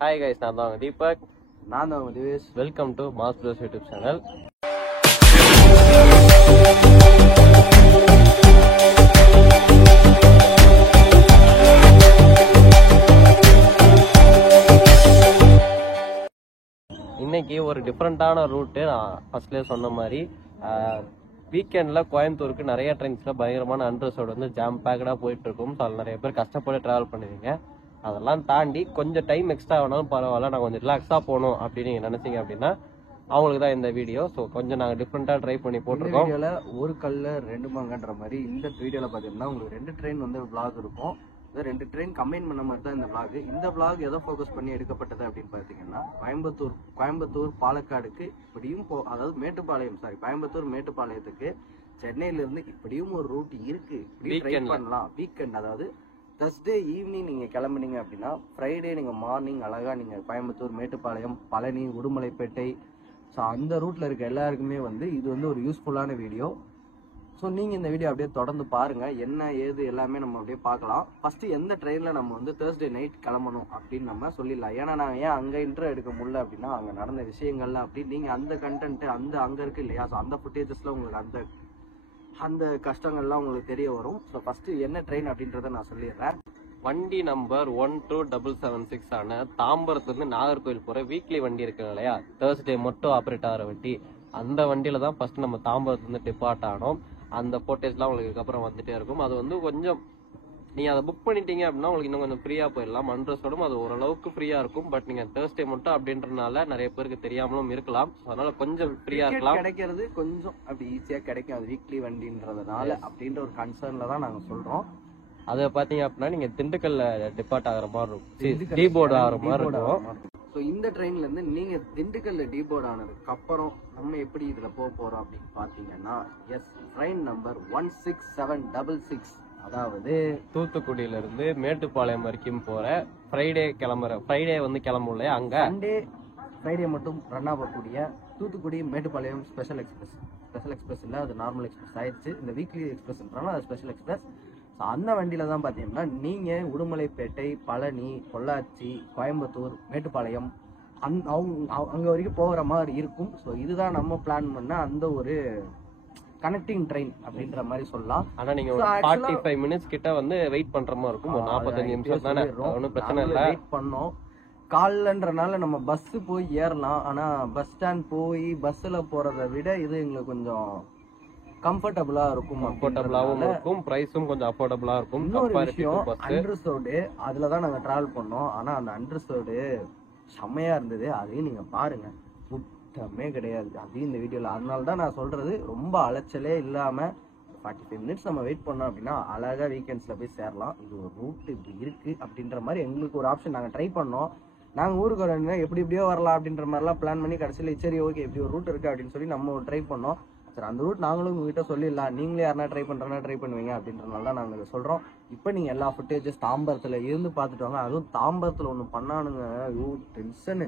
Hi guys, நான் தான் தீபக். நான் தான் Divesh. Welcome to mass bros YouTube channel. இன்னைக்கு ஒரு டிஃப்ரெண்டான ரூட்டு. நான் ஃபர்ஸ்ட்லேயே சொன்ன மாதிரி வீக்கெண்டில் கோயம்புத்தூருக்கு நிறைய ட்ரெயின்ஸில் பயங்கரமான அண்ட்ரஸோடு வந்து ஜாம் பேக்கடாக போயிட்டு இருக்கும். ஸோ அதில் நிறைய பேர் கஷ்டப்பட்டு ட்ராவல் பண்ணுவீங்க. அதெல்லாம் தாண்டி கொஞ்சம் டைம் எக்ஸ்ட்ரா ஆனாலும் பரவாயில்ல, நான் கொஞ்சம் ரிலாக்ஸாக போகணும் அப்படின்னு நீங்கள் நினச்சிங்க அப்படின்னா அவங்களுக்கு தான் இந்த வீடியோ. ஸோ கொஞ்சம் நாங்கள் டிஃப்ரெண்ட்டாக ட்ரை பண்ணி போட்டிருக்கோம். ஒரு கல்ல ரெண்டு மாங்கன்ற மாதிரி இந்த வீடியோவில் பார்த்தீங்கன்னா உங்களுக்கு 2 ட்ரெயின் வந்து விளாக் இருக்கும். 2 ட்ரெயின் கம்பைன் பண்ண மாதிரி தான் இந்த விளாக். இந்த விளாக் எதை ஃபோக்கஸ் பண்ணி எடுக்கப்பட்டது அப்படின்னு பார்த்தீங்கன்னா கோயம்புத்தூர் பாலக்காடுக்கு இப்படியும் அதாவது கோயம்புத்தூர் மேட்டுப்பாளையத்துக்கு சென்னையிலேருந்து இப்படியும் ஒரு ரூட் இருக்கு. இப்படி ட்ரை பண்ணலாம். வீக்கெண்ட் அதாவது தர்ஸ்டே ஈவினிங் நீங்கள் கிளம்புனீங்க அப்படின்னா ஃப்ரைடே நீங்கள் மார்னிங் அழகாக நீங்கள் கோயம்புத்தூர் மேட்டுப்பாளையம் பழனி உடுமலைப்பேட்டை ஸோ அந்த ரூட்டில் இருக்க எல்லாருக்குமே வந்து இது வந்து ஒரு யூஸ்ஃபுல்லான வீடியோ. ஸோ நீங்கள் இந்த வீடியோ அப்படியே தொடர்ந்து பாருங்கள். என்ன ஏது எல்லாமே நம்ம அப்படியே பார்க்கலாம். ஃபஸ்ட்டு எந்த ட்ரெயினில் நம்ம வந்து தேர்ஸ்டே நைட் கிளம்பணும் அப்படின்னு நம்ம சொல்லிடலாம். ஏன்னா நான் ஏன் அங்கே இன்ட்ரோ எடுக்க முடியல அப்படின்னா அங்கே நடந்த விஷயங்கள்லாம் அப்படி நீங்கள் அந்த கண்டென்ட்டு அங்கே இருக்குது இல்லையா, ஸோ அந்த ஃபுட்டேஜஸில் உங்களுக்கு அந்த கஷ்டங்கள்லாம் உங்களுக்கு தெரிய வரும். ஸோ ஃபஸ்ட்டு என்ன ட்ரெயின் அப்படின்றத நான் சொல்லிடுறேன். வண்டி நம்பர் 12776 ஆன தாம்பரத்துலேருந்து நாகர்கோவில் போகிற வீக்லி வண்டி இருக்கு இல்லையா, தேர்ஸ்டே மட்டும் ஆப்ரேட் ஆகிற வண்டி. அந்த வண்டியில் தான் ஃபஸ்ட்டு நம்ம தாம்பரத்துலேருந்து டிபார்ட் ஆனோம். அந்த ஃபோட்டேஜ்லாம் உங்களுக்கு இதுக்கப்புறம் வந்துட்டே இருக்கும். அது வந்து கொஞ்சம் நீங்கள் அதை புக் பண்ணிட்டீங்க அப்படின்னா உங்களுக்கு இன்னும் கொஞ்சம் ஃப்ரீயாக போயிடலாம். அண்ட்ரஸோடும் அது ஓரளவுக்கு ஃப்ரீயாக இருக்கும். பட் நீங்கள் தேர்ஸ்டே மட்டும் அப்படின்றனால நிறைய பேருக்கு தெரியாமலும் இருக்கலாம். அதனால கொஞ்சம் ஃப்ரீயாக இருக்கலாம். கிடைக்கிறது கொஞ்சம் அப்படி ஈஸியாக கிடைக்கும் அது வீக்லி வண்டின்றதுனால அப்படின்ற ஒரு கன்சர்னில் தான் நாங்கள் சொல்கிறோம். அதை பார்த்தீங்க அப்படின்னா நீங்கள் திண்டுக்கல்ல டிபார்ட் ஆகிற மாதிரி இருக்கும், டீபோர்டு ஆகிற மாதிரி இருக்கும். ஸோ இந்த ட்ரெயின்லேருந்து நீங்கள் திண்டுக்கல்ல டீபோர்டு ஆனதுக்கு அப்புறம் நம்ம எப்படி இதில் போகிறோம் அப்படின்னு பார்த்தீங்கன்னா ட்ரெயின் நம்பர் 16766 அதாவது தூத்துக்குடியிலிருந்து மேட்டுப்பாளையம் வரைக்கும் போற ஃப்ரைடே வந்து கிளம்பும் இல்லையா, அங்க ஃப்ரைடே மட்டும் ரன் ஆகக்கூடிய தூத்துக்குடி மேட்டுப்பாளையம் ஸ்பெஷல் எக்ஸ்பிரஸ் இல்லை, அது நார்மல் எக்ஸ்பிரஸ் ஆயிடுச்சு. இந்த வீக்லி எக்ஸ்பிரஸ்ன்றாலும் அது ஸ்பெஷல் எக்ஸ்பிரஸ். ஸோ அந்த வண்டியில தான் பார்த்தீங்கன்னா நீங்கள் உடுமலைப்பேட்டை பழனி பொள்ளாச்சி கோயம்புத்தூர் மேட்டுப்பாளையம் அங்கே வரைக்கும் போகிற மாதிரி இருக்கும். ஸோ இதுதான் நம்ம பிளான் பண்ண அந்த ஒரு கனெக்டிங் ட்ரெயின் அப்படின்ற மாதிரி சொல்லலாம். ஆனா நீங்க ஒரு 45 மினிட்ஸ் கிட்ட வந்து வெயிட் பண்ற மாதிரி இருக்கும். 45 நிமிஷம் தானே, ஒன்றும் பிரச்சனை இல்லை. வெயிட் பண்ணோம். காலன்றனால நம்ம பஸ் போய் ஏறலாம். ஆனா பஸ் ஸ்டாண்ட் போய் பஸ்ல போறதை விட இது எங்களுக்கு கொஞ்சம் கம்ஃபர்டபுளா இருக்கும். கம்ஃபர்டபுளாவும் இருக்கும், பிரைஸும் கொஞ்சம் அஃபோர்டபுளா இருக்கும். இன்னொரு விஷயம், அண்டர்சோடு அதுலதான் நாங்க டிராவல் பண்ணோம். ஆனா அந்த அண்டர்சோடு செம்மையா இருந்தது. அதையும் நீங்க பாருங்க, சுத்தமே கிடையாது அதையும் இந்த வீடியோல. அதனால தான் நான் சொல்றது, ரொம்ப அலைச்சலே இல்லாம 45 மினிட்ஸ் நம்ம வெயிட் பண்ணோம் அப்படின்னா அழகா வீக்கெண்ட்ஸ்ல போய் சேரலாம். இது ஒரு ரூட் இப்படி இருக்கு அப்படின்ற மாதிரி எங்களுக்கு ஒரு ஆப்ஷன் நாங்க ட்ரை பண்ணோம். நாங்க ஊருக்கு வரணும் எப்படி எப்படியோ வரலாம் அப்படின்ற மாதிரிலாம் பிளான் பண்ணி கடைசியில் சரி ஓகே இப்படி ஒரு ரூட் இருக்கு அப்படின்னு சொல்லி நம்ம ட்ரை பண்ணோம். சரி அந்த ரூட் நாங்களும் உங்ககிட்ட சொல்லிடலாம், நீங்களே யாருனா ட்ரை பண்ணுவீங்க அப்படின்றனால தான் நாங்கள் இதை சொல்கிறோம். இப்போ நீங்கள் எல்லா ஃபுட்டேஜஸ் தாம்பரத்தில் இருந்து பார்த்துட்டு வாங்க. அதுவும் தாம்பரத்தில் ஒன்று பண்ணானுங்க, ஐயோ டென்ஷனு.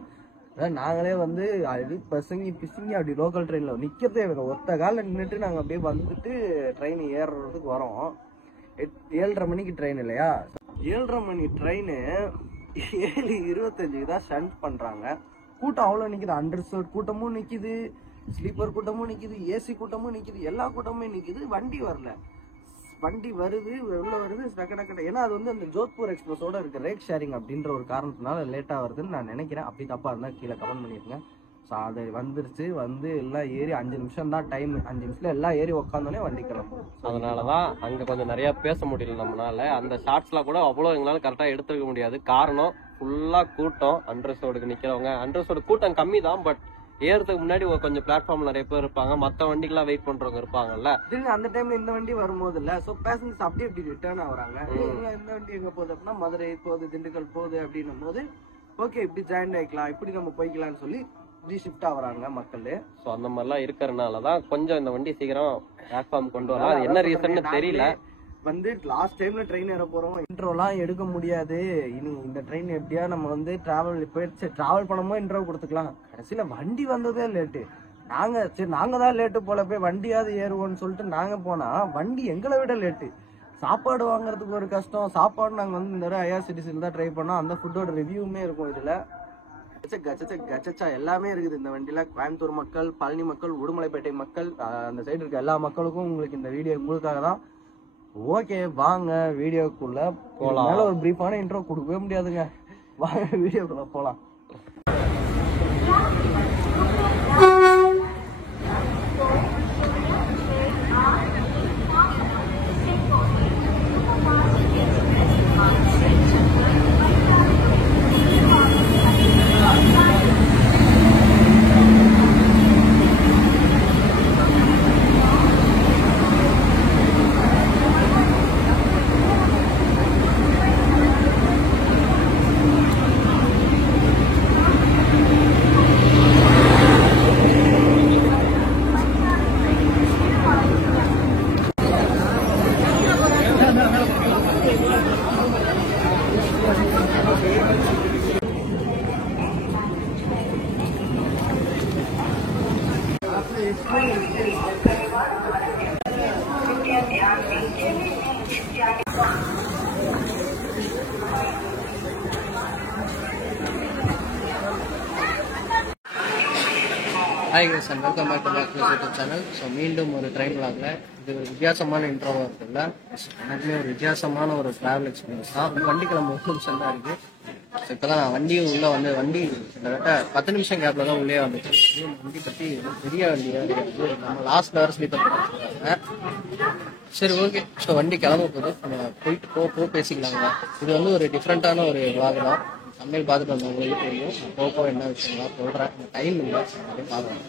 அதான் நாங்களே வந்து அது பிசுங்கி அப்படி லோக்கல் ட்ரெயினில் நிற்கிறதே ஒத்த காலில் நின்றுட்டு நாங்கள் அப்படியே வந்துட்டு ட்ரெயின் ஏறுறதுக்கு வரோம். 7:30 மணிக்கு ட்ரெயின் இல்லையா, 7:30 மணி ட்ரெயின் 7:25 தான் ஷண்ட் பண்ணுறாங்க. கூட்டம் அவ்வளோ நிற்கிது, அண்டர்சோட் கூட்டமும் நிற்கிது, ஸ்லீப்பர் கூட்டமும் நிற்கிது, ஏசி கூட்டமும் நிற்கிது, எல்லா கூட்டமுமே நிற்கிது. வண்டி வருது உள்ள வருது டக்கு. ஏன்னா அது வந்து அந்த ஜோத்பூர் எக்ஸ்பிரஸோட இருக்கு ரேட் ஷேரிங் அப்படின்ற ஒரு காரணத்தினால லேட்டாக வருதுன்னு நான் நினைக்கிறேன். அப்படி தப்பா இருந்தால் கீழே கமெண்ட் பண்ணிருங்க. ஸோ அது வந்துருச்சு, வந்து எல்லாம் ஏறி 5 நிமிஷம் தான் டைம். 5 நிமிஷத்துல எல்லாம் ஏறி உட்காந்தோடனே வண்டி கிளம்பும். அதனாலதான் அங்க கொஞ்சம் நிறைய பேச முடியல நம்மளால. அந்த ஷார்ட்ஸ்லாம் கூட அவ்வளோ எங்களால கரெக்டா எடுத்துக்க முடியாது. காரணம் ஃபுல்லா கூட்டம். அண்டர்சோடுக்கு நிக்கிறவங்க, அண்டர்சோடு கூட்டம் கம்மி தான், பட் ஏறதுக்கு முன்னாடி கொஞ்சம் பிளாட்ஃபார்ம்ல நிறைய பேர் இருப்பாங்க, மற்ற வண்டிக்கெல்லாம் வெயிட் பண்றவங்க இருப்பாங்கல்ல. அந்த டைம்ல இந்த வண்டி வரும்போது இல்ல, ஸோ பேசஞ்சர்ஸ் அப்படியே இப்படி ரிட்டர்ன் ஆகுறாங்க. இந்த வண்டி எங்க போகுது அப்படின்னா மதுரை போகுது, திண்டுக்கல் போகுது அப்படின்னும் போது ஓகே இப்படி ஜாயின் ஆகிக்கலாம், இப்படி நம்ம போய்க்கலாம்னு சொல்லி இப்படி ஷிஃப்ட் ஆகுறாங்க மக்கள். ஸோ அந்த மாதிரிலாம் இருக்கிறதுனாலதான் கொஞ்சம் இந்த வண்டி சீக்கிரம் பிளாட்ஃபார்ம் கொண்டு வரலாம். அது என்ன ரீசன்னு தெரியல. வந்து லாஸ்ட் டைம்ல ட்ரெயின் ஏற போறோம், இன்ட்ரோலாம் எடுக்க முடியாது. இனி இந்த ட்ரெயின் எப்படியா நம்ம வந்து டிராவல் பண்ணும்போது இன்ட்ரோ கொடுத்துக்கலாம். கடைசியில வண்டி வந்ததே லேட்டு. நாங்க தான் லேட்டு போல, போய் வண்டியாவது ஏறுவோம்னு சொல்லிட்டு நாங்க போனா வண்டி எங்களை விட லேட்டு. சாப்பாடு வாங்குறதுக்கு ஒரு கஷ்டம். சாப்பாடு நாங்கள் வந்து இந்த தடவை ஐஆர்சிடிசியில் தான் ட்ரை பண்ணோம். அந்த ஃபுட்டோட ரிவ்யூமே இருக்கும் இதில். கச்சச்சா எல்லாமே இருக்குது இந்த வண்டியில. கோயம்புத்தூர் மக்கள், பழனி மக்கள், உடுமலைப்பேட்டை மக்கள், அந்த சைடு இருக்க எல்லா மக்களுக்கும் உங்களுக்கு இந்த வீடியோ உங்களுக்காக தான். ஓகே, வாங்க வீடியோக்குள்ள போலாம். மேல ஒரு பிரீஃபான இன்ட்ரோ கொடுக்கவே முடியாதுங்க. வாங்க வீடியோக்குள்ள போலாம். Hi guys and welcome back to YouTube channel. So மீண்டும் ஒரு ட்ரெயின் vlogல இது ஒரு வித்தியாசமான இன்ட்ரோவாக இருக்குல்ல. எனக்குமே ஒரு வித்தியாசமான ஒரு ட்ராவல் எக்ஸ்பீரியன்ஸ் தான். வண்டி கிளம்ப 1 நிமிஷம் தான் இருக்குது. ஸோ இப்போ தான் நான் வண்டியும் உள்ளே வந்து வண்டி கிட்டத்தட்ட 10 நிமிஷம் கேப்பில் தான் உள்ளே வந்துச்சு. வண்டி பற்றி பெரிய வண்டியாக இருக்குது. நம்ம லாஸ்ட்டில் வர ஸ்லீப்பர் கொடுத்துருக்காங்க. சரி ஓகே, ஸோ வண்டி கிளம்ப போகுது. நம்ம போயிட்டு போ பேசிக்கலாங்க. இது வந்து ஒரு டிஃப்ரெண்ட்டான ஒரு vlog தான். தமிழ் பார்த்துட்டு வந்தவங்களுக்கு தெரியும். போக என்ன விஷயம்லாம் சொல்கிறேன். டைம் இல்லை, அப்படியே பார்க்கலாம்.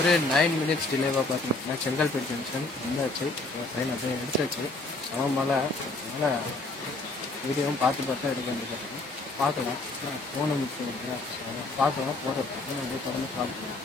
ஒரு 9 மினிட்ஸ் டிலேவாக பார்த்தீங்கன்னா செங்கல்பேட் ஜங்ஷன் வந்தாச்சு. ட்ரெயின் அப்படியே எடுத்தாச்சு. சமம் மேலே வீடியோவும் பார்த்து எடுக்க வேண்டியது. பார்க்கலாம், ஃபோனை முக்கியம் பார்க்கலாம். போகிறதுக்கு அப்படியே தொடர்ந்து பார்க்கலாம்.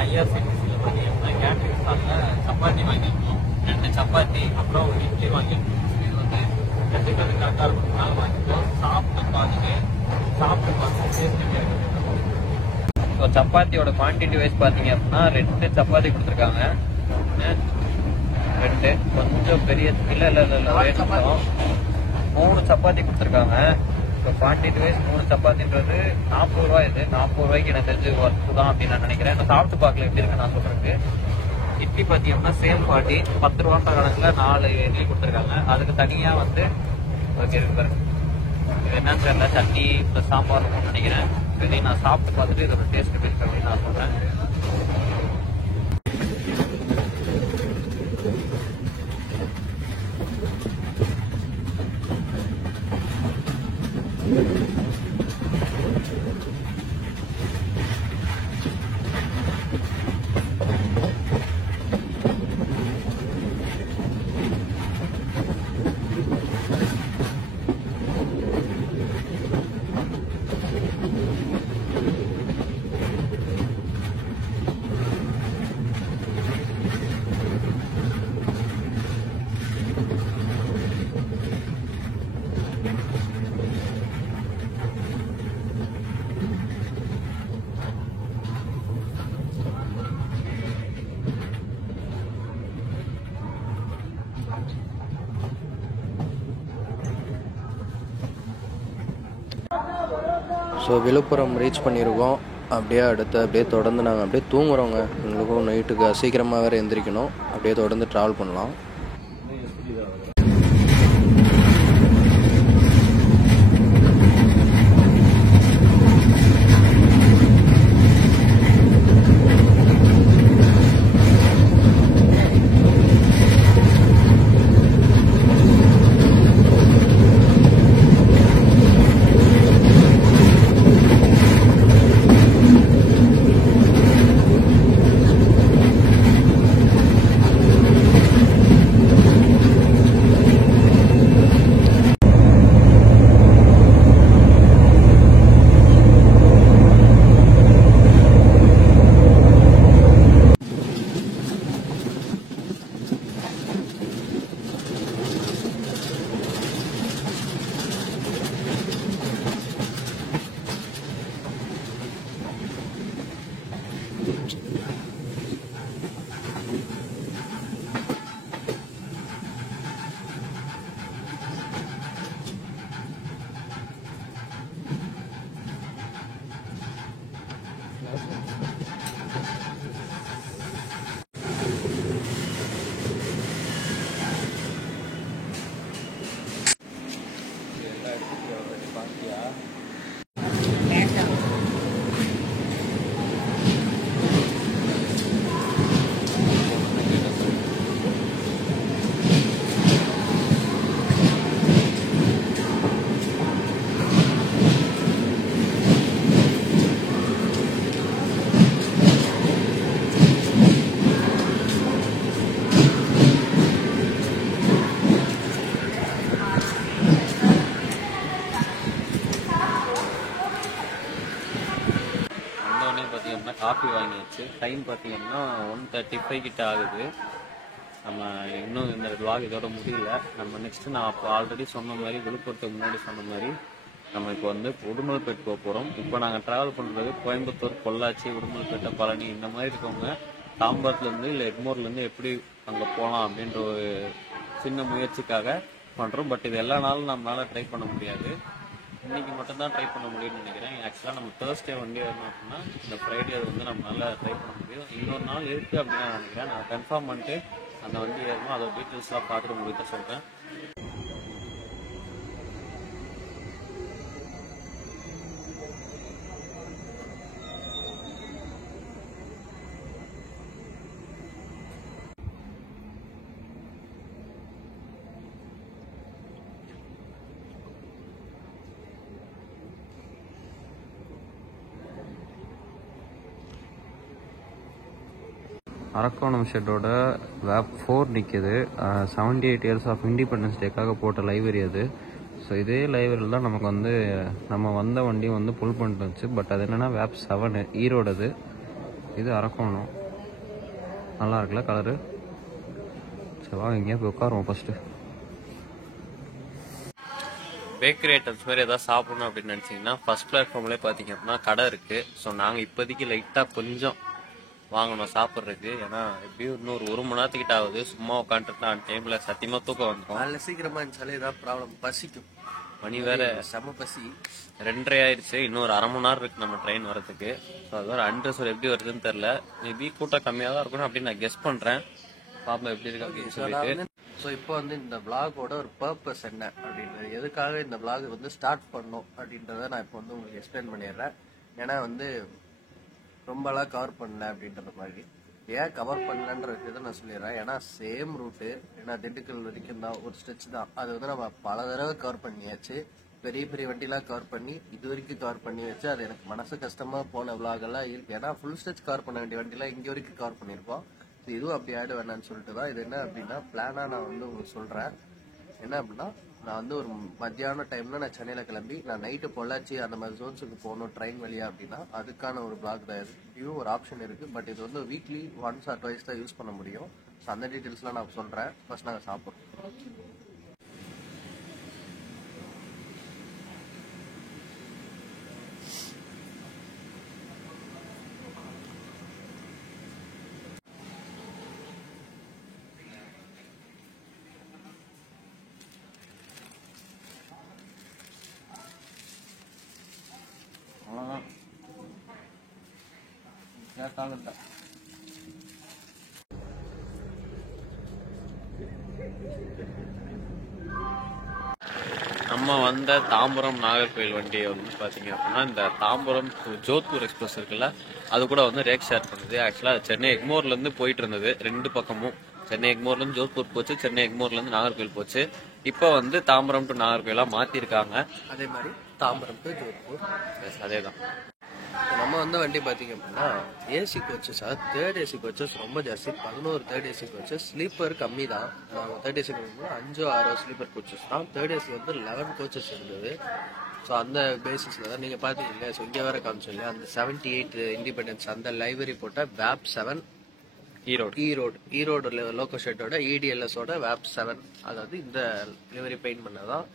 ஐஆர்சிடிசியில் பார்த்தீங்கன்னா கேட்ரிங் ஸ்டாலில் சப்பாத்தி வாங்கியிருந்தோம், 2 சப்பாத்தி அப்புறம் ஒரு இட்லி வாங்கியிருந்தோம். இது வந்து எடுத்துக்கிறது கரெக்டாக இருக்கணும்னால வாங்கிட்டோம். சாப்பிட்டு பார்த்துட்டு டேஸ்ட் எப்படி இருக்குது. ஸோ சப்பாத்தியோட குவான்டிட்டி வைஸ் பார்த்தீங்க அப்படின்னா 2 சப்பாத்தி கொடுத்துருக்காங்க. 2 கொஞ்சம் பெரிய இல்லை 3 சப்பாத்தி கொடுத்துருக்காங்க. இப்போ குவான்டிட்டி வைஸ் 3 சப்பாத்தின்றது 40 ரூபா. இது 40 ரூபாய்க்கு எனக்கு தெரிஞ்சு ஒர்த்து தான் அப்படின்னு நான் நினைக்கிறேன். நான் சாப்பிட்டு பார்க்கல எப்படி இருக்கு நான் சொல்றேன். இட்லி பார்த்தீங்கன்னா சேம் பாட்டி 10 ரூபா கணக்கில் 4 இட்லி கொடுத்துருக்காங்க. அதுக்கு தனியாக வந்து ஓகே இருக்கு பாருங்க. இது என்னன்னு தெரியல, சட்னி ப்ளஸ் சாம்பார் இருக்கும்னு நினைக்கிறேன். சரி நான் சாப்பிட்டு பார்த்துட்டு இதோட டேஸ்ட் எப்படி இருக்கு அப்படின்னு நான் சொல்றேன். ஸோ விழுப்புரம் ரீச் பண்ணியிருக்கோம். அப்படியே தொடர்ந்து நாங்கள் அப்படியே தூங்குறோங்க. எங்களுக்கும் நைட்டுக்கு சீக்கிரமாக வேறு எந்திரிக்கணும். அப்படியே தொடர்ந்து ட்ராவல் பண்ணலாம். காஃபி வாங்கியாச்சு. டைம் பார்த்தீங்கன்னா 1:35 கிட்ட ஆகுது. நம்ம இன்னும் இந்த vlog இதோட முடியல. நம்ம நெக்ஸ்ட்டு நான் அப்போ ஆல்ரெடி சொன்ன மாதிரி, விழுப்புரத்துக்கு முன்னாடி சொன்ன மாதிரி நம்ம இப்போ வந்து உடுமல்பேட் போக போகிறோம். இப்போ நாங்கள் ட்ராவல் பண்ணுறது கோயம்புத்தூர், பொள்ளாச்சி, உடுமல்பேட்டை, பழனி இந்த மாதிரி இருக்கவங்க தாம்பரத்துலேருந்து இல்லை எக்மோர்லேருந்து எப்படி அங்கே போகலாம் அப்படின்ற ஒரு சின்ன முயற்சிக்காக பண்ணுறோம். பட் இது எல்லா நாளும் நம்மளால் ட்ரை பண்ண முடியாது. இன்னைக்கு மட்டும்தான் ட்ரை பண்ண முடியும்னு நினைக்கிறேன். ஆக்சுவலாக நம்ம தேர்ஸ்டே வண்டி வரணும் அப்படின்னா இந்த ஃப்ரைடே அது வந்து நம்மளால ட்ரை பண்ண முடியும். இன்னொரு நாள் இருக்குது அப்படின்னு நான் நினைக்கிறேன். நான் கன்ஃபார்ம் பண்ணிட்டு அந்த வண்டி ஏறணும், அதோட டீட்டெயில்ஸ்லாம் பார்த்துட்டு உங்களுக்கு சொல்கிறேன். அரக்கோணம் ஷெட்டோட வேப் 4 நிற்கிது. 78 இயர்ஸ் ஆஃப் இண்டிபெண்டன்ஸ் டேக்காக போட்ட லைப்ரரி அது. ஸோ இதே லைப்ரரியில் தான் நமக்கு வந்து நம்ம வந்த வண்டியும் வந்து புல் பண்ணிட்டு வந்துச்சு. பட் அது என்னென்னா வேப் 7 ஈரோடது. இது அரக்கோணம். நல்லா இருக்குல்ல கலரு. சரி வாங்க இங்கே போய் உட்காருவோம் ஃபஸ்ட்டு. பேக்கரி ஐட்டம்ஸ் மாதிரி எதாவது சாப்பிடணும் அப்படின்னு நினச்சிங்கன்னா ஃபர்ஸ்ட் பிளாட்ஃபார்ம்லேயே பார்த்தீங்க அப்படின்னா கடை இருக்குது. ஸோ நாங்கள் இப்போதைக்கு லைட்டாக கொஞ்சம் வாங்கணும் சாப்பிட்றதுக்கு. ஏன்னா எப்படியும் இன்னொரு 1 மணி நேரத்துக்கிட்ட ஆகுது. சும்மா உட்காந்துட்டு அந்த டைமில் சத்தியமாக தூக்கம் வந்துடும். அதில் சீக்கிரமாக இருந்துச்சாலே ஏதாவது ப்ராப்ளம், பசிக்கும். மணி வேற செம பசி. 2:30 ஆயிடுச்சு. இன்னொரு 1/2 மணி நேரம் இருக்கு நம்ம ட்ரெயின் வரதுக்கு. ஸோ அது ஒரு அன்ட்ரெஸ் எப்படி வருதுன்னு தெரில. மேபி கூட்டம் கம்மியாக தான் இருக்கணும் அப்படின்னு நான் கெஸ் பண்ணுறேன். பாப்பா எப்படி இருக்கு அப்படின்னு சொல்லிட்டு. ஸோ இப்போ வந்து இந்த விளாகோட ஒரு பர்பஸ் என்ன அப்படின்றது, எதுக்காக இந்த விளாக் வந்து ஸ்டார்ட் பண்ணோம் அப்படின்றத நான் இப்போ வந்து உங்களுக்கு எக்ஸ்பிளைன் பண்ணிடுறேன். ஏன்னா வந்து ரொம்பலாம் கவர் பண்ணல அப்படின்ற மாதிரி. ஏன் கவர் பண்ணலன்ற விஷயத்த நான் சொல்லிடுறேன். ஏன்னா சேம் ரூட்டு, ஏன்னா திண்டுக்கல் வரைக்கும் தான் ஒரு ஸ்ட்ரெச் தான். அது வந்து நம்ம பல தடவை கவர் பண்ணியாச்சு. பெரிய பெரிய வண்டிலாம் கவர் பண்ணி இது வரைக்கும் கவர் பண்ணி வச்சு அது எனக்கு மனசு கஷ்டமா போன விளாகெல்லாம் இருக்கு. ஏன்னா ஃபுல் ஸ்ட்ரெச் கவர் பண்ண வேண்டிய வண்டிலாம் இங்கே வரைக்கும் கவர் பண்ணியிருக்கோம். ஸோ இதுவும் அப்படி ஆயிட வேணான்னு சொல்லிட்டு தான் இது என்ன அப்படின்னா பிளானாக நான் வந்து உங்களுக்கு சொல்கிறேன். என்ன அப்படின்னா நான் வந்து ஒரு மத்தியான டைம்ல நான் சென்னையில் கிளம்பி நான் நைட்டு பொள்ளாச்சி அந்த மாதிரி ஜோன்ஸுக்கு போகணும் ட்ரெயின் வழியா அப்படின்னா அதுக்கான ஒரு பிளாக் தான் இது. இதுவும் ஒரு ஆப்ஷன் இருக்கு. பட் இது வந்து வீக்லி ஒன்ஸ் ஆர் ட்வைஸ் தான் யூஸ் பண்ண முடியும். ஸோ அந்த டீட்டெயில்ஸ்லாம் நான் சொல்கிறேன். ஃபர்ஸ்ட் நாங்கள் சாப்பிட்றோம். அவ்வளோதான் கேட்டாலும் தான். நம்ம வந்த தாம்பரம் நாகர்கோவில் வண்டியை வந்து பார்த்தீங்க அப்படின்னா இந்த தாம்பரம் ஜோத்பூர் எக்ஸ்பிரஸ் இருக்குல்ல, அது கூட வந்து ரேக் ஷேர் பண்ணுது. ஆக்சுவலாக சென்னை எக்மோர்லேருந்து போயிட்டு இருந்தது. 2 பக்கமும் சென்னை எக்மோர்லேருந்து ஜோத்பூர் போச்சு, சென்னை எக்மோர்லேருந்து நாகர்கோவில் போச்சு. இப்போ வந்து தாம்பரம் டு நாகர்கோவிலாக மாற்றிருக்காங்க. அதே மாதிரி தாம்பரம் டு ஜோத்பூர். அதே தான். நம்ம வந்த வண்டி பார்த்தீங்க அப்படின்னா AC coaches, third AC coaches ரொம்ப ஜாஸ்தி. 11 தேர்ட் ஏசி கோச்சஸ். ஸ்லீப்பர் கம்மி தான். நாங்கள் தேர்ட் ஏசி 5-6 ஸ்லீப்பர் கோச்சஸ் தான். தேர்ட் ஏசி வந்து 11 கோச்சஸ் இருந்தது. ஸோ அந்த பேசிஸில் தான் நீங்கள் பார்த்தீங்க இல்லையா. ஸோ இங்கே வேற காமிச்சோம் இல்லையா, அந்த 78 இண்டிபெண்டன்ஸ் அந்த லைப்ரரி போட்ட வேப் 7 ஈரோடு லோக்கோ ஷெட்டோட EDLSோட வேப் 7, அதாவது இந்த லிவரி பெயிண்ட் பண்ணதான்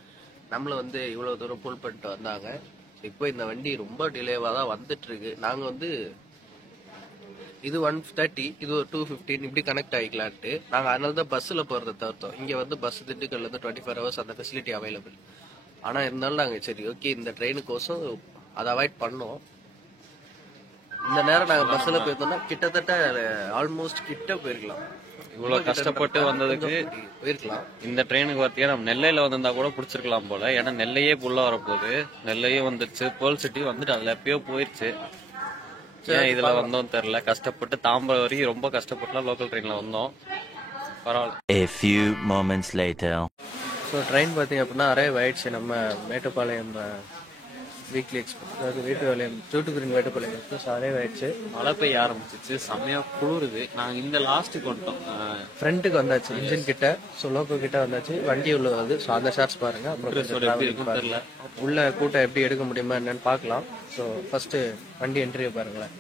நம்மளை வந்து இவ்வளோ தூரம் புல் பண்ணிட்டு வந்தாங்க. இப்போ இந்த வண்டி ரொம்ப டிலேவாக தான் வந்துட்டு இருக்கு. நாங்கள் வந்து இது 130, இது ஒரு 215 இப்படி கனெக்ட் ஆகிக்கலான்ட்டு நாங்கள் அதனால தான் பஸ்ஸில் போகிறத தவிர்த்தோம். இங்கே வந்து பஸ் திண்டுக்கல்ல இருந்து 24 hours அந்த ஃபெசிலிட்டி அவைலபிள். ஆனால் இருந்தாலும் நாங்கள் சரி ஓகே இந்த ட்ரெயினுக்கோசம் அதை அவாய்ட் பண்ணோம். இந்த நேரம் நாங்கள் பஸ்ஸில் போயிருந்தோம்னா கிட்டத்தட்ட ஆல்மோஸ்ட் கிட்ட போயிருக்கலாம். இவ்வளவு கஷ்டப்பட்டு வந்ததுக்கு போயிருக்கலாம். இந்த ட்ரெயினுக்கு வரத்தியா நம்ம நெல்லையில வந்திருந்தா கூட பிடிச்சிருக்கலாம் போல. ஏன்னா நெல்லையே புல்லா வரப்போகுது. நெல்லையே வந்துருச்சு, பேர்ல் சிட்டி வந்துட்டு அதுல எப்பயோ போயிடுச்சு. ஏன் இதுல வந்தோம் தெரியல. கஷ்டப்பட்டு தாம்பரம் வரைக்கும் ரொம்ப கஷ்டப்பட்டுலாம் லோக்கல் ட்ரெயின்ல வந்தோம். பரவாயில்ல. A few moments later. So train பார்த்தீங்க அப்படின்னா அரைவ் ஆயிடுச்சு. நம்ம மேட்டுப்பாளையம் வீக்லி எக்ஸ்பிரஸ், அதாவது மேட்டுப்பாளையம் தூத்துக்குடி மேட்டுப்பாளையம் எக்ஸ்பிரஸ் அரைவ் ஆயிடுச்சு. மழை பெய்ய ஆரம்பிச்சிச்சு, செம்மையா குளிருது. நாங்க இந்த லாஸ்ட்டுக்கு வந்துட்டோம். ஃப்ரண்ட்டுக்கு வந்தாச்சு, இன்ஜின் கிட்ட. ஸோ லோக்கோ கிட்ட வந்தாச்சு, வண்டி உள்ள வருது. ஸோ அந்த ஷார்ட்ஸ் பாருங்க. அப்புறம் தெரியல உள்ள கூட்டம் எப்படி எடுக்க முடியுமா என்னன்னு பார்க்கலாம். ஸோ ஃபர்ஸ்ட் வண்டி என்ட்ரியை பாருங்களேன்.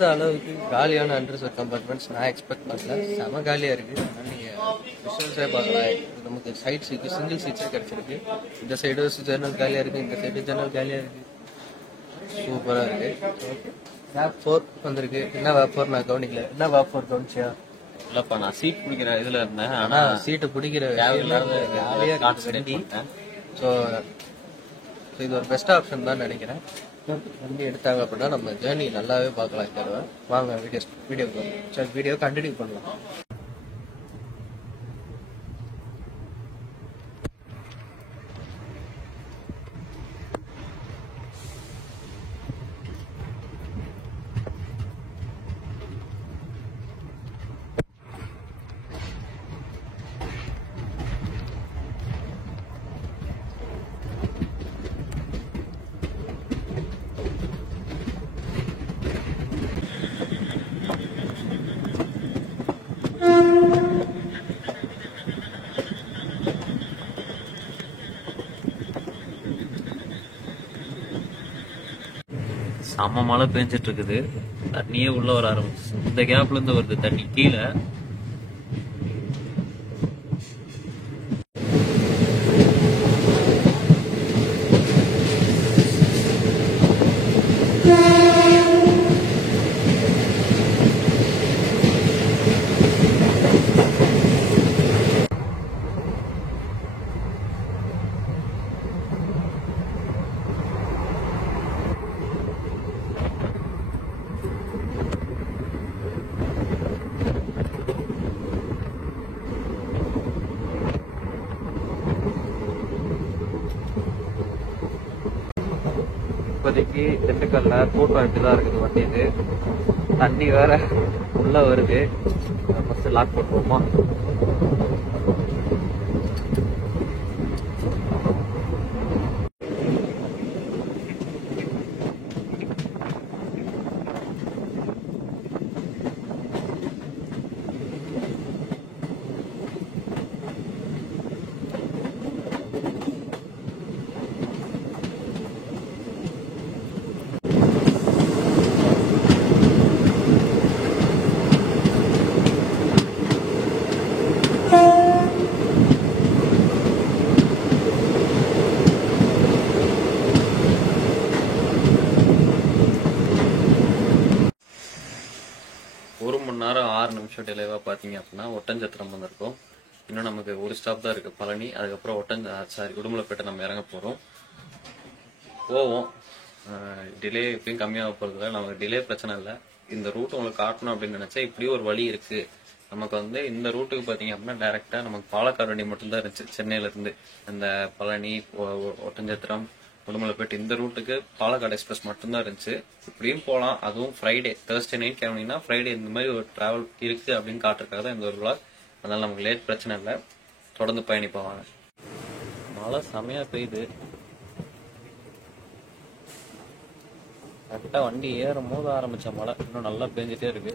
இந்த அளவுக்கு காலியான அண்டர்சர் கம்பார்ட்மெண்ட்ஸ் நான் எக்ஸ்பெக்ட் பண்ணல. செம காலியா இருக்கு. நீங்க விஷுவல்ஸே பார்க்கலாம். நமக்கு சைட் சீட்டு சிங்கிள் சீட்ஸே கிடைச்சிருக்கு. இந்த சைடு ஜன்னல் காலியா இருக்கு, இந்த சைடு ஜன்னல் காலியா இருக்கு. சூப்பரா இருக்கு. வேப் 4 வந்திருக்கு. என்ன வேப் 4 நான் கவனிக்கல. என்ன வேப் 4 கவனிச்சியா? இல்லப்பா, நான் சீட் பிடிக்கிற இதுல இருந்தேன். ஆனா சீட்டு பிடிக்கிற வண்டி. ஸோ இது ஒரு பெஸ்ட் ஆப்ஷன் தான் நினைக்கிறேன். வண்டி எடுத்தாங்க அப்படின்னா நம்ம ஜேர்னி நல்லாவே பார்க்கலாம். தருவேன் வாங்க வீடியோ கண்டினியூ பண்ணலாம். செம்ம மழை பெஞ்சிட்டு இருக்குது. தண்ணியே உள்ள வர ஆரம்பிச்சு. இந்த கேப்ல இருந்து வருது தண்ணி கீழே. இப்போதைக்கு திண்டுக்கல்ல கூட்டம் இப்படிதான் இருக்குது வண்டிது. தண்ணி வேற உள்ள வருது. ஃபர்ஸ்ட் லாக் பண்ணுவோமா? ஒரு மணி நேரம் 6 நிமிஷம் டிலேவா பாத்தீங்க அப்படின்னா ஒட்டஞ்சத்திரம் வந்திருக்கோம். இன்னும் நமக்கு ஒரு ஸ்டாப் தான் இருக்கு, பழனி. அதுக்கப்புறம் உடுமலைப்பேட்டை நம்ம இறங்க போறோம். போவோம். டிலே எப்பயும் கம்மியாக போறதுல நமக்கு டிலே பிரச்சனை இல்லை. இந்த ரூட் உங்களுக்கு காட்டணும் அப்படின்னு நினைச்சா இப்படியும் ஒரு வழி இருக்கு. நமக்கு வந்து இந்த ரூட்டுக்கு பாத்தீங்க அப்படின்னா டைரக்டா நமக்கு பாலக்காடு வண்டி மட்டும்தான் இருந்துச்சு. சென்னையில இருந்து அந்த பழனி, ஒட்டஞ்சத்திரம், உடுமலைப்பேட்டை இந்த ரூட்டுக்கு பாலக்காடு எக்ஸ்பிரஸ் மட்டும்தான் இருந்துச்சு. இப்படியும் போகலாம். அதுவும் ஃப்ரைடே, தேர்ஸ்டே நைட் கிளம்பினீங்கன்னா ஃப்ரைடே இந்த மாதிரி ஒரு டிராவல் இருக்கு அப்படின்னு காட்டுறதுக்காக தான் இந்த ஒரு vlog. அதனால நமக்கு லேட் பிரச்சனை இல்லை. தொடர்ந்து பயணிப்பாங்க. மழை செமையா பெய்யுது. கரெக்டா வண்டி ஏறும் போது ஆரம்பிச்ச மழை இன்னும் நல்லா பெஞ்சிட்டே இருக்கு.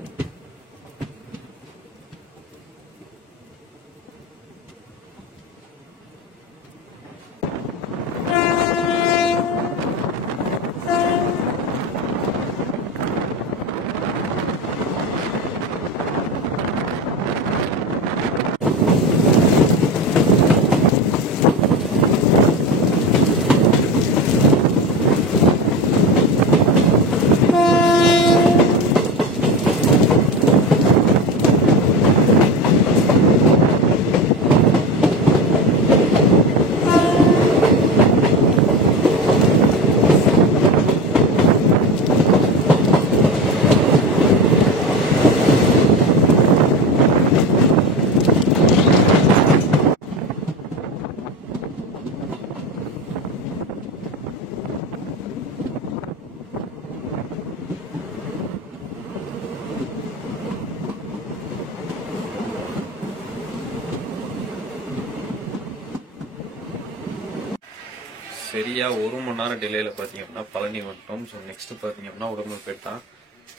சரியா 1 மணி நேரம் டிலேல பாத்தீங்க அப்படின்னா பழனி வந்துட்டோம். ஸோ நெக்ஸ்ட் பாத்தீங்க அப்படின்னா உடுமலைப்பேட்டை தான்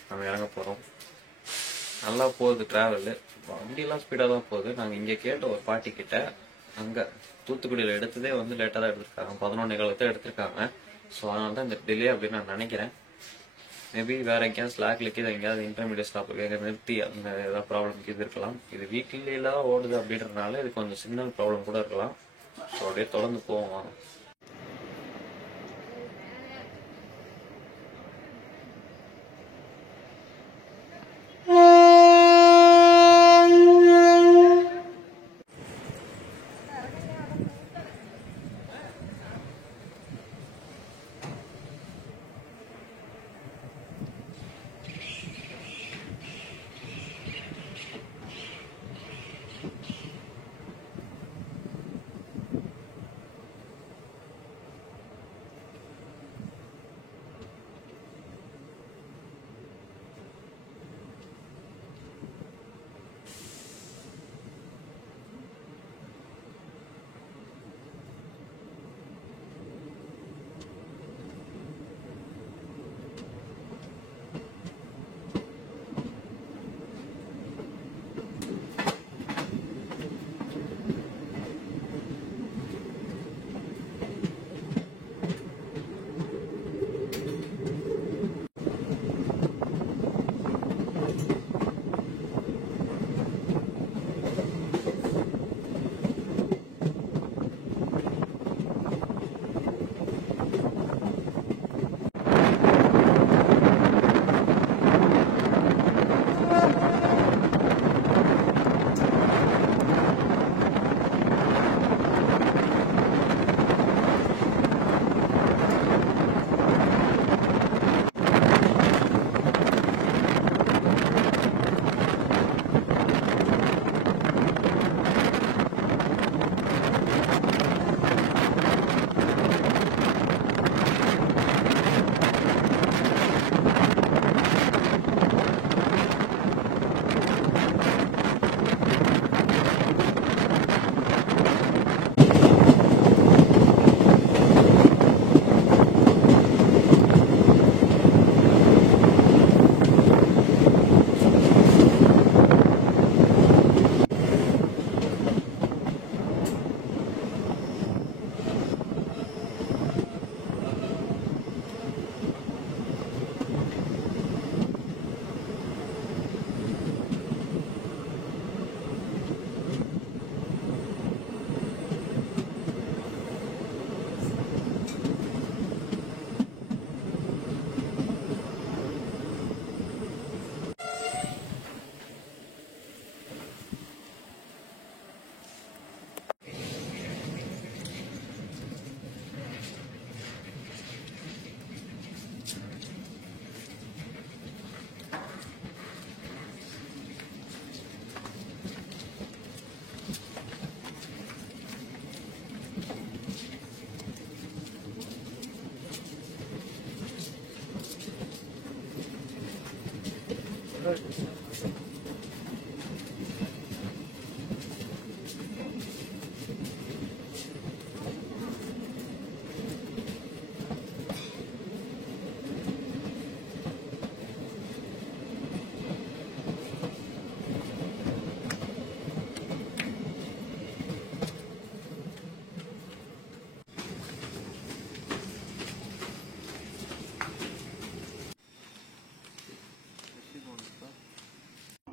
நம்ம இறங்க போறோம். நல்லா போகுது டிராவல். வண்டியெல்லாம் ஸ்பீடா தான் போகுது. நாங்க இங்க கேட்ட ஒரு பாட்டி கிட்ட அங்க தூத்துக்குடியில எடுத்ததே வந்து லேட்டா தான் எடுத்திருக்காங்க. 11 காலத்தை எடுத்திருக்காங்க. ஸோ அதனால தான் இந்த டிலே அப்படின்னு நான் நினைக்கிறேன். மேபி வேற எங்கேயாவது ஸ்லாக்லுக்கு இது எங்கேயாவது இன்டர்மீடியட் ஸ்டாப் நிறுத்தி அந்த ஏதாவது ப்ராப்ளம் இது இருக்கலாம். இது வீக்லிலாம் ஓடுது அப்படின்றதுனால இது கொஞ்சம் சிக்னல் ப்ராப்ளம் கூட இருக்கலாம். ஸோ அப்படியே தொடர்ந்து போவோம்.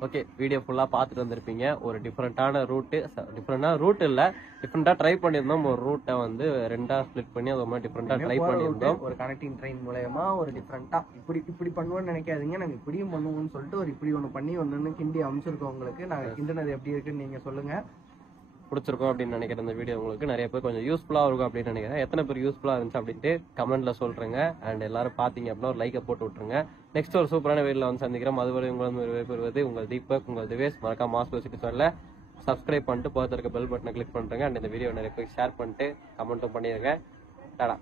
ஓகே, வீடியோ ஃபுல்லாக பார்த்துட்டு வந்திருப்பீங்க. ஒரு டிஃப்ரெண்ட்டான இல்லை, டிஃப்ரெண்ட்டாக ட்ரை பண்ணியிருந்தோம். ஒரு ரூட்டை வந்து ரெண்டாக ஸ்ப்ளிட் பண்ணி அது மாதிரி டிஃப்ரெண்ட்டாக ட்ரை பண்ணியிருந்தோம். ஒரு கனெக்டிங் ட்ரெயின் மூலயமா ஒரு டிஃப்ரெண்டா இப்படி பண்ணுவோம்னு நினைக்காதீங்க. நாங்க இப்படியும் பண்ணுவோம்னு சொல்லிட்டு ஒரு இப்படி ஒண்ணு பண்ணி ஒன்னு கிண்டி அமைச்சிருக்கோம். உங்களுக்கு நாங்க கிண்டினது எப்படி இருக்குன்னு நீங்க சொல்லுங்க. பிடிச்சிருக்கோம் அப்படின்னு நினைக்கிறேன். இந்த வீடியோ உங்களுக்கு நிறைய பேர் கொஞ்சம் யூஸ்ஃபுல்லாக இருக்கும் அப்படின்னு நினைக்கிறேன். எத்தனை பேர் யூஸ்ஃபுல்லாக இருந்துச்சு அப்படின்ட்டு கமெண்ட்ல சொல்றேங்க. அண்ட் எல்லாரும் பார்த்தீங்க அப்படின்னா ஒரு லைக்கை போட்டு விட்டுருங்க. நெக்ஸ்ட் ஒரு சூப்பரான வீடியோவில் வந்து சந்திக்கிறோம். அதுவரை உங்களை பெறுவது உங்கள் தீபக், உங்கள் திவேஷ். மறக்காம மாஸ்க் சிட்டி சொல்ல சப்ஸ்கிரைப் பண்ணிட்டு பக்கத்துல இருக்க பெல் பட்டனை கிளிக் பண்ணுறேங்க. அண்ட் இந்த வீடியோ நிறைய பேர் ஷேர் பண்ணிட்டு கமெண்ட்டும் பண்ணிடுங்க. டாடா.